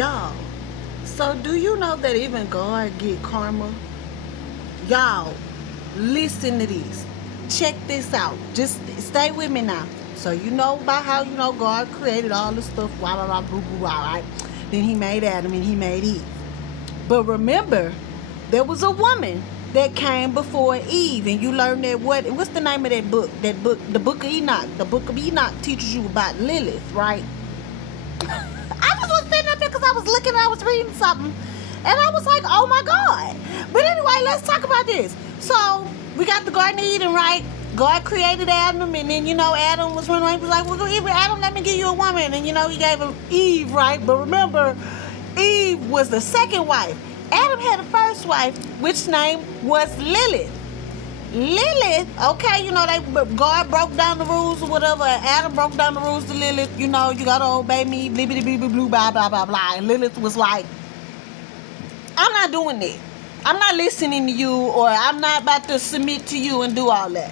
Y'all, so do you know that even God get karma? Y'all, listen to this. Check this out. Just stay with me now. So you know about how God created all the stuff, blah blah blah, boo boo blah, right? Then He made Adam and He made Eve. But remember, there was a woman that came before Eve, and you learned that what's the name of that book? That book, the Book of Enoch. The Book of Enoch teaches you about Lilith, right? I just was sitting up there because I was reading something, and I was like, oh my God. But anyway, let's talk about this. So we got the Garden of Eden, right? God created Adam, and then Adam was running around. He was like, well, Adam, let me give you a woman, and he gave him Eve, right? But remember, Eve was the second wife. Adam had a first wife, which name was Lilith. Lilith, okay, God broke down the rules or whatever. Adam broke down the rules to Lilith. You gotta obey me, blibbity blue blue blah blah blah blah. And Lilith was like, I'm not doing that. I'm not listening to you, or I'm not about to submit to you and do all that.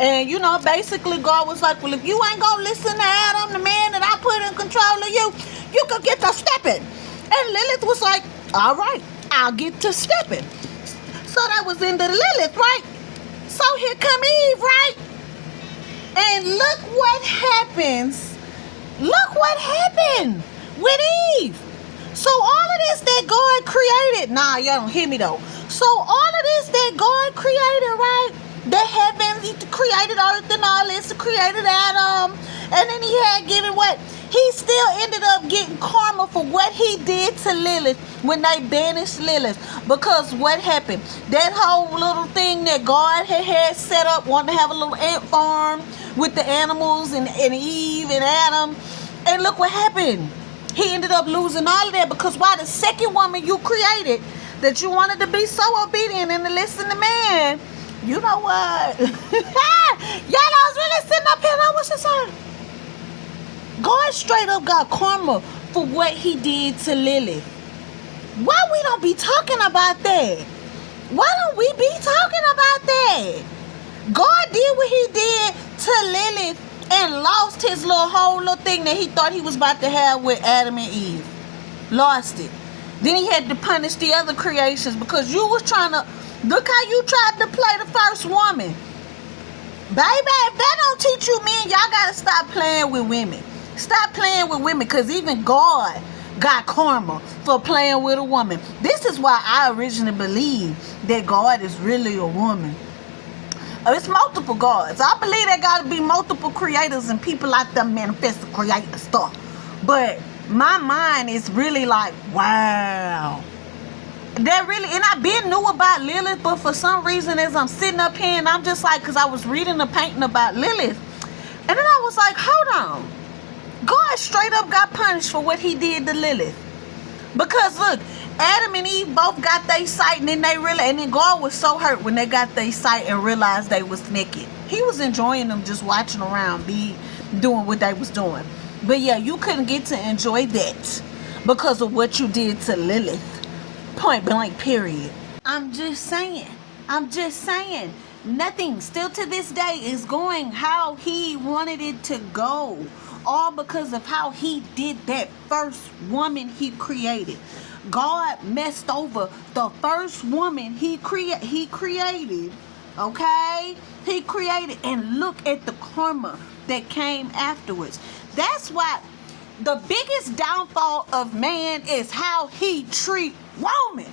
And basically God was like, well, if you ain't gonna listen to Adam, the man that I put in control of you, you can get to stepping. And Lilith was like, all right, I'll get to stepping. So that was into Lilith, right? So here come Eve, right? And look what happens. Look what happened with Eve. So all of this that God created, nah, y'all don't hear me though. So all of this that God created, right? The heavens, He created earth and all this, He created Adam, and then He had given what? He still ended up getting karma for what He did to Lilith when they banished Lilith. Because what happened? That whole little thing that God had set up, wanted to have a little ant farm with the animals and Eve and Adam. And look what happened. He ended up losing all of that because why? The second woman you created that you wanted to be so obedient and to listen to man. You know what? Y'all, I was really sitting up here and I was just like, God straight up got karma for what He did to Lilith. Why we don't be talking about that? Why don't we be talking about that? God did what He did to Lilith and lost his whole little thing that he thought he was about to have with Adam and Eve. Lost it. Then He had to punish the other creations because you was trying to, look how you tried to play the first woman. Baby, if that don't teach you men, y'all got to stop playing with women. Stop playing with women because even God got karma for playing with a woman. This is why I originally believed that God is really a woman. It's multiple gods. I believe there got to be multiple creators and people out there manifest to create the stuff. But my mind is really like, wow. That really, and I been knew about Lilith, but for some reason as I'm sitting up here and I'm just like, because I was reading the painting about Lilith, and then I was like, hold on. God straight up got punished for what He did to Lilith. Because look, Adam and Eve both got their sight, and then God was so hurt when they got their sight and realized they was naked. He was enjoying them just watching around, doing what they was doing. But yeah, you couldn't get to enjoy that because of what you did to Lilith. Point blank, period. I'm just saying. Nothing still to this day is going how He wanted it to go. All because of how He did that first woman He created. God messed over the first woman He created. Okay? He created, and look at the karma that came afterwards. That's why the biggest downfall of man is how he treat woman.